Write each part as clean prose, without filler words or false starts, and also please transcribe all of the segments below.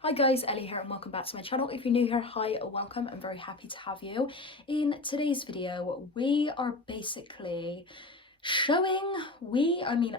Hi guys, Ellie here and welcome back to my channel. If you're new here, hi, welcome. I'm very happy to have you. In today's video, we are basically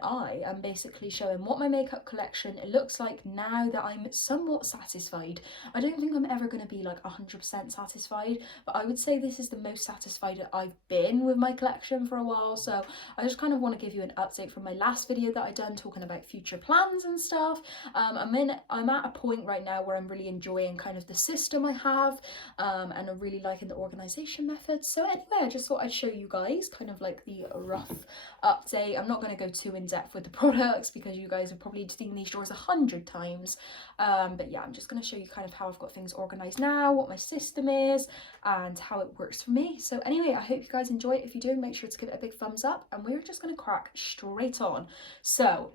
I am basically showing what my makeup collection looks like now that I'm somewhat satisfied. I don't think I'm ever going to be like 100% satisfied, but I would say this is the most satisfied that I've been with my collection for a while. So I just kind of want to give you an update from my last video that I done talking about future plans and stuff. I'm at a point right now where I'm really enjoying kind of the system I have, and I'm really liking the organization method. So anyway, I just thought I'd show you guys kind of like the rough update. I'm not going to go too in depth with the products because you guys have probably seen these drawers 100 times, but yeah, I'm just going to show you kind of how I've got things organized now, what my system is and how it works for me. So anyway, I hope you guys enjoy it. If you do, make sure to give it a big thumbs up and we're just going to crack straight on. So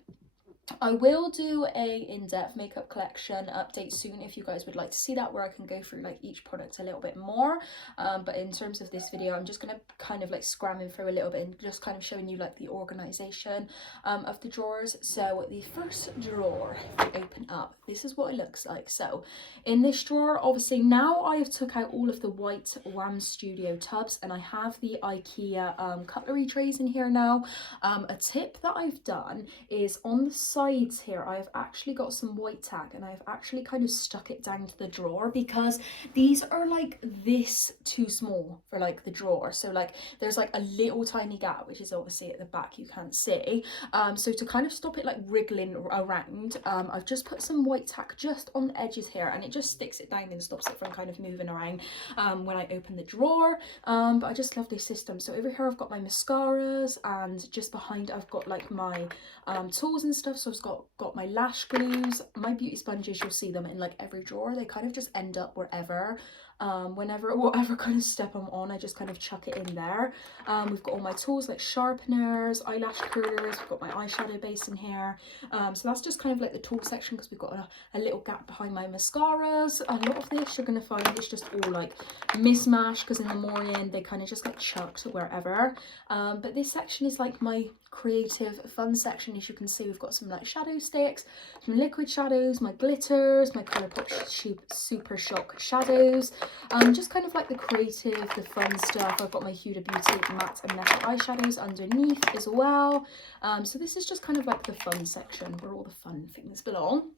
I will do a in-depth makeup collection update soon if you guys would like to see that, where I can go through like each product a little bit more, but in terms of this video I'm just going to kind of like scramming through a little bit and just kind of showing you like the organization of the drawers. So the first drawer, if we open up, this is what it looks like. So in this drawer, obviously now I've took out all of the white Wham Studio tubs and I have the IKEA cutlery trays in here now. A tip that I've done is on the sides here I have actually got some white tack and I've actually kind of stuck it down to the drawer because these are like this too small for like the drawer. So like there's like a little tiny gap which is obviously at the back, you can't see, so to kind of stop it like wriggling around, I've just put some white tack just on the edges here and it just sticks it down and stops it from kind of moving around when I open the drawer. But I just love this system. So over here I've got my mascaras and just behind I've got like my tools and stuff. So I've got my lash glues, my beauty sponges. You'll see them in like every drawer. They kind of just end up wherever, whatever kind of step I'm on, I just kind of chuck it in there. We've got all my tools like sharpeners, eyelash curlers, we've got my eyeshadow base in here. So that's just kind of like the tool section because we've got a little gap behind my mascaras. A lot of this you're going to find it's just all like mismatched because in the morning they kind of just get chucked wherever. But this section is like my creative fun section. As you can see, we've got some like shadow sticks, some liquid shadows, my glitters, my Colourpop Super Shock shadows, just kind of like the creative, the fun stuff. I've got my Huda Beauty matte and metal eyeshadows underneath as well. So this is just kind of like the fun section where all the fun things belong.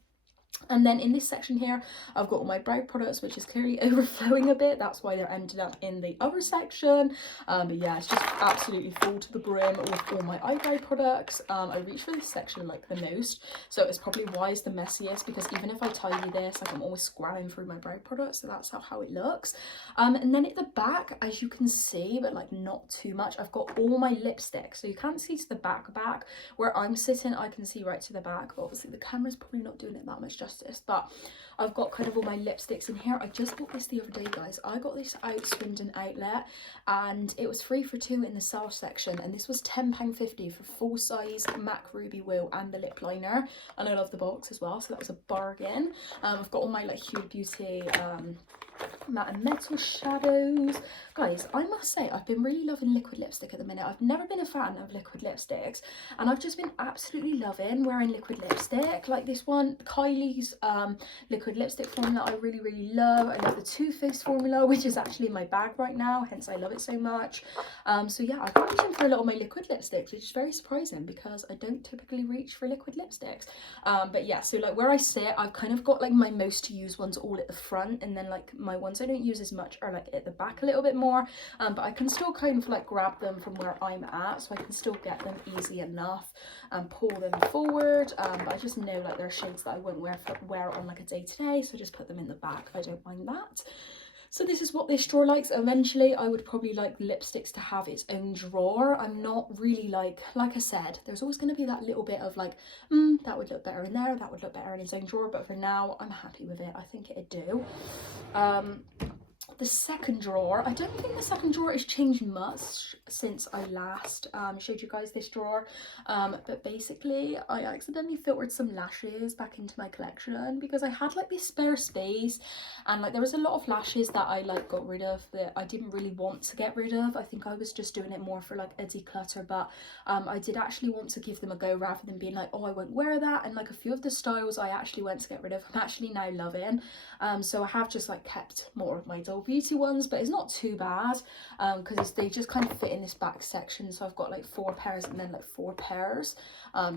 And then in this section here I've got all my brow products, which is clearly overflowing a bit, that's why they're ended up in the other section. But yeah, it's just absolutely full to the brim with all my eyebrow products. I reach for this section like the most, so it's probably why it's the messiest, because even if I tidy this, like I'm always scrambling through my brow products, so that's how it looks. And then at the back, as you can see, but like not too much, I've got all my lipsticks. So you can't see to the back where I'm sitting, I can see right to the back. Obviously the camera's probably not doing it that much justice, but I've got kind of all my lipsticks in here. I just bought this the other day, guys. I got this out Swindon Outlet and it was 3 for 2 in the sale section, and this was £10.50 for full size MAC Ruby Wheel and the lip liner, and I love the box as well, so that was a bargain. I've got all my like Huda Beauty matte and metal shadows. Guys, I must say I've been really loving liquid lipstick at the minute. I've never been a fan of liquid lipsticks and I've just been absolutely loving wearing liquid lipstick. Like this one, Kylie's liquid lipstick formula, I really love. I love the Too Faced formula, which is actually in my bag right now, hence I love it so much. So yeah, I've been reaching for a lot of my liquid lipsticks, which is very surprising because I don't typically reach for liquid lipsticks. But yeah, so like where I sit, I've kind of got like my most to use ones all at the front, and then like my ones I don't use as much are like at the back a little bit more, but I can still kind of like grab them from where I'm at, so I can still get them easy enough and pull them forward. But I just know like there are shades that I won't wear on like a day to day, so I just put them in the back. I don't mind that. So this is what this drawer likes. Eventually I would probably like lipsticks to have its own drawer. I'm not really like I said, there's always going to be that little bit of like, that would look better in there, that would look better in its own drawer, but for now I'm happy with it. I think it'd do. The second drawer, I don't think the second drawer has changed much since I last showed you guys this drawer, but basically I accidentally filtered some lashes back into my collection because I had like this spare space, and like there was a lot of lashes that I like got rid of that I didn't really want to get rid of. I think I was just doing it more for like a declutter, but I did actually want to give them a go rather than being like, oh, I won't wear that. And like a few of the styles I actually went to get rid of, I'm actually now loving. So I have just like kept more of my dull beauty ones, but it's not too bad because they just kind of fit in this back section. So I've got like 4 pairs and then like 4 pairs,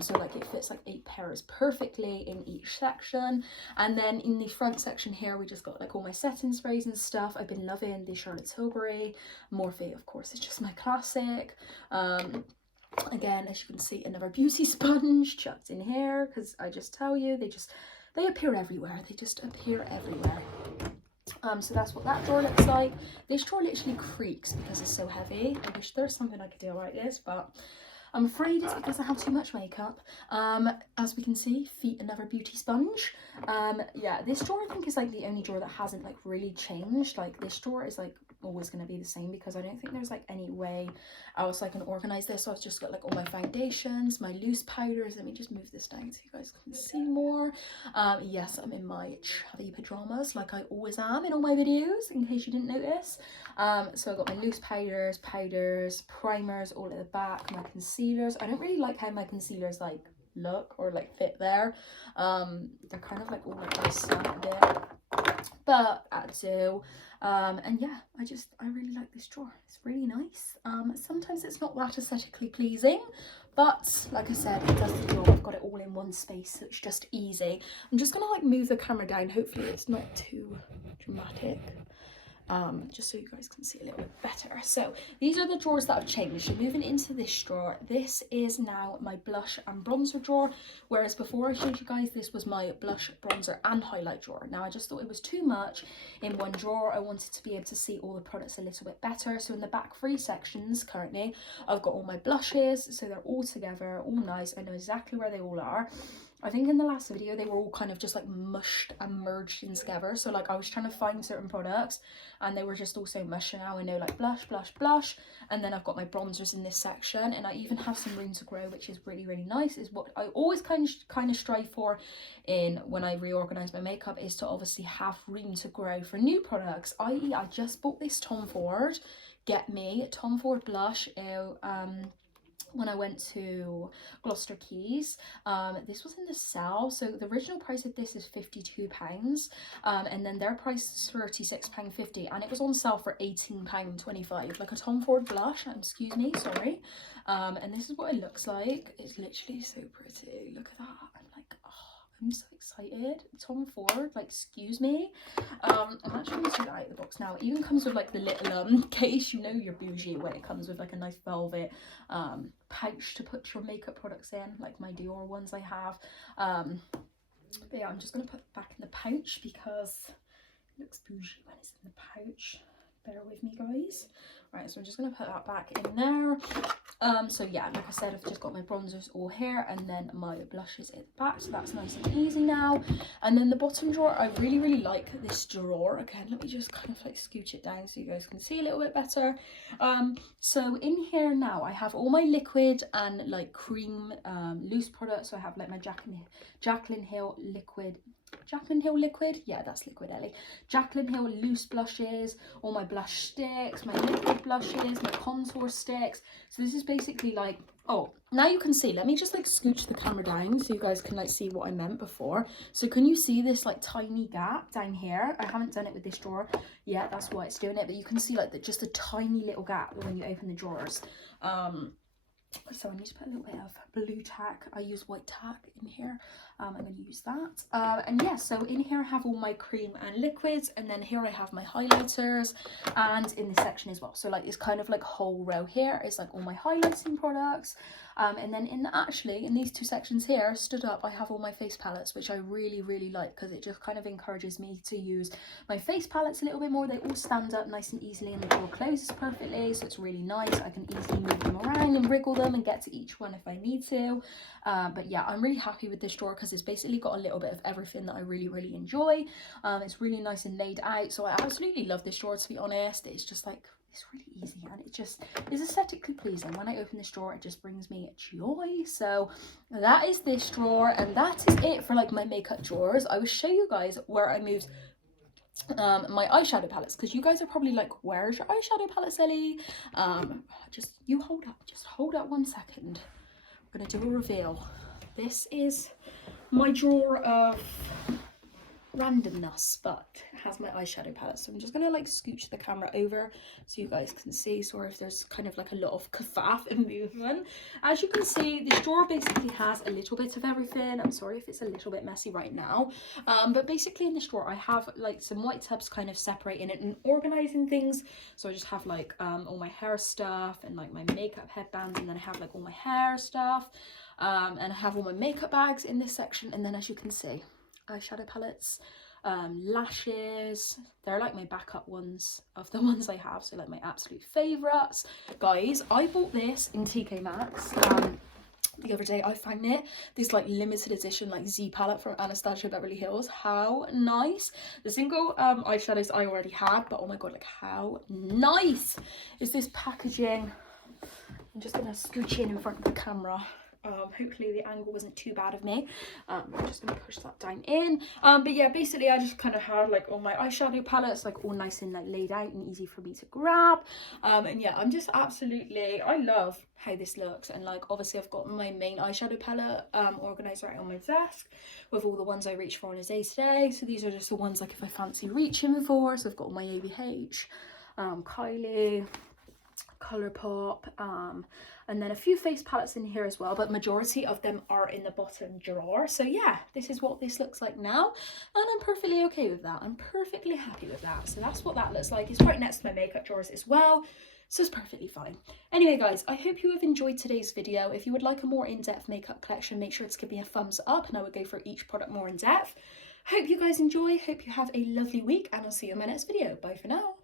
so like it fits like 8 pairs perfectly in each section. And then in the front section here we just got like all my setting sprays and stuff. I've been loving the Charlotte Tilbury Morphe, of course, it's just my classic. Again, as you can see, another beauty sponge chucked in here because I just tell you, they appear everywhere. They just appear everywhere. So that's what that drawer looks like. This drawer literally creaks because it's so heavy. I wish there was something I could do like this, but I'm afraid it's because I have too much makeup. As we can see, feet, another beauty sponge. Yeah, this drawer I think is like the only drawer that hasn't like really changed. Like this drawer is like always going to be the same because I don't think there's like any way else I can organize this. So I've just got like all my foundations, my loose powders. Let me just move this down so you guys can see more. Yes, I'm in my chatty pajamas like I always am in all my videos, in case you didn't notice. So I've got my loose powders, primers all at the back, my concealers. I don't really like how my concealers like look or like fit there. They're kind of like all like this a bit, but I do. And yeah, I really like this drawer. It's really nice. Sometimes it's not that aesthetically pleasing, but like I said, it does the job. I've got it all in one space, so it's just easy. I'm just gonna like move the camera down. Hopefully it's not too dramatic. Just so you guys can see a little bit better. So these are the drawers that have changed. So moving into this drawer, this is now my blush and bronzer drawer, whereas before I showed you guys this was my blush, bronzer and highlight drawer. Now I just thought it was too much in one drawer. I wanted to be able to see all the products a little bit better. So in the back 3 sections currently, I've got all my blushes, so they're all together, all nice. I know exactly where they all are. I think in the last video they were all kind of just like mushed and merged in together, so like I was trying to find certain products and they were just all so mushed. And now I know like blush, blush, blush, and then I've got my bronzers in this section, and I even have some room to grow, which is really, really nice. Is what I always kind of strive for in when I reorganize my makeup, is to obviously have room to grow for new products, i.e. I just bought this Tom Ford Tom Ford blush when I went to Gloucester Quays. This was in the sale, so the original price of this is £52, and then their price is £36.50, and it was on sale for £18.25, like a Tom Ford blush, excuse me, sorry. And this is what it looks like. It's literally so pretty. Look at that. I'm like, oh, I'm so excited. Tom Ford, like, excuse me. I'm actually going to take that out of the box now. It even comes with like the little case, you know you're bougie when it comes with like a nice velvet pouch to put your makeup products in, like my Dior ones I have. But yeah, I'm just going to put it back in the pouch because it looks bougie when it's in the pouch. Bear with me, guys. Right, so I'm just going to put that back in there. So yeah, like I said, I've just got my bronzers all here, and then my blushes at the back, so that's nice and easy now. And then the bottom drawer, I really, really like this drawer. Again, let me just kind of like scooch it down so you guys can see a little bit better. So in here now, I have all my liquid and like cream loose products. So I have like my Jaclyn Hill liquid, yeah, that's liquid, Ellie. Jaclyn Hill loose blushes, all my blush sticks, my liquid blushes, my contour sticks. So this is basically like, oh, now you can see. Let me just like scooch the camera down so you guys can like see what I meant before. So can you see this like tiny gap down here? I haven't done it with this drawer yet, that's why it's doing it, but you can see like just a tiny little gap when you open the drawers. So I need to put a little bit of blue tack. I use white tack in here. I'm going to use that. And yeah, so in here I have all my cream and liquids, and then here I have my highlighters, and in this section as well. So like it's kind of like whole row here is like all my highlighting products. And then in these 2 sections here, stood up, I have all my face palettes, which I really, really like because it just kind of encourages me to use my face palettes a little bit more. They all stand up nice and easily, and the drawer closes perfectly, so it's really nice. I can easily move them around and wriggle them and get to each one if I need to. But yeah, I'm really happy with this drawer because because it's basically got a little bit of everything that I really enjoy. It's really nice and laid out, so I absolutely love this drawer, to be honest. It's just like, it's really easy and it just is aesthetically pleasing. When I open this drawer, it just brings me joy. So that is this drawer, and that is it for like my makeup drawers. I will show you guys where I moved my eyeshadow palettes, because you guys are probably like, where's your eyeshadow palette, Ellie? Just hold up 1 second. I'm gonna do a reveal. This is my drawer of randomness, but it has my eyeshadow palette, so I'm just gonna like scooch the camera over so you guys can see. Sorry if there's kind of like a lot of kafaff and movement. As you can see, this drawer basically has a little bit of everything. I'm sorry if it's a little bit messy right now, but basically in this drawer I have like some white tubs kind of separating it and organizing things. So I just have like all my hair stuff and like my makeup headbands, and then I have like all my hair stuff, and I have all my makeup bags in this section. And then as you can see, eyeshadow palettes, lashes, they're like my backup ones of the ones I have, so like my absolute favorites. Guys, I bought this in TK Maxx the other day. I found it, this like limited edition like Z palette from Anastasia Beverly Hills. How nice. The single eyeshadows I already had, but oh my god, like how nice is this packaging. I'm just gonna scooch in front of the camera. Hopefully the angle wasn't too bad of me. I'm just gonna push that down in. But yeah, basically I just kind of had like all my eyeshadow palettes like all nice and like laid out and easy for me to grab. And yeah, I'm just absolutely, I love how this looks. And like obviously I've got my main eyeshadow palette organized right on my desk with all the ones I reach for on a day-to-day. So these are just the ones like if I fancy reaching for. So I've got my ABH, Kylie, Colourpop, and then a few face palettes in here as well, but majority of them are in the bottom drawer. So yeah, this is what this looks like now, and I'm perfectly okay with that. I'm perfectly happy with that. So that's what that looks like. It's right next to my makeup drawers as well, so it's perfectly fine. Anyway guys, I hope you have enjoyed today's video. If you would like a more in-depth makeup collection, make sure to give me a thumbs up and I would go for each product more in depth. Hope you guys enjoy, hope you have a lovely week, and I'll see you in my next video. Bye for now.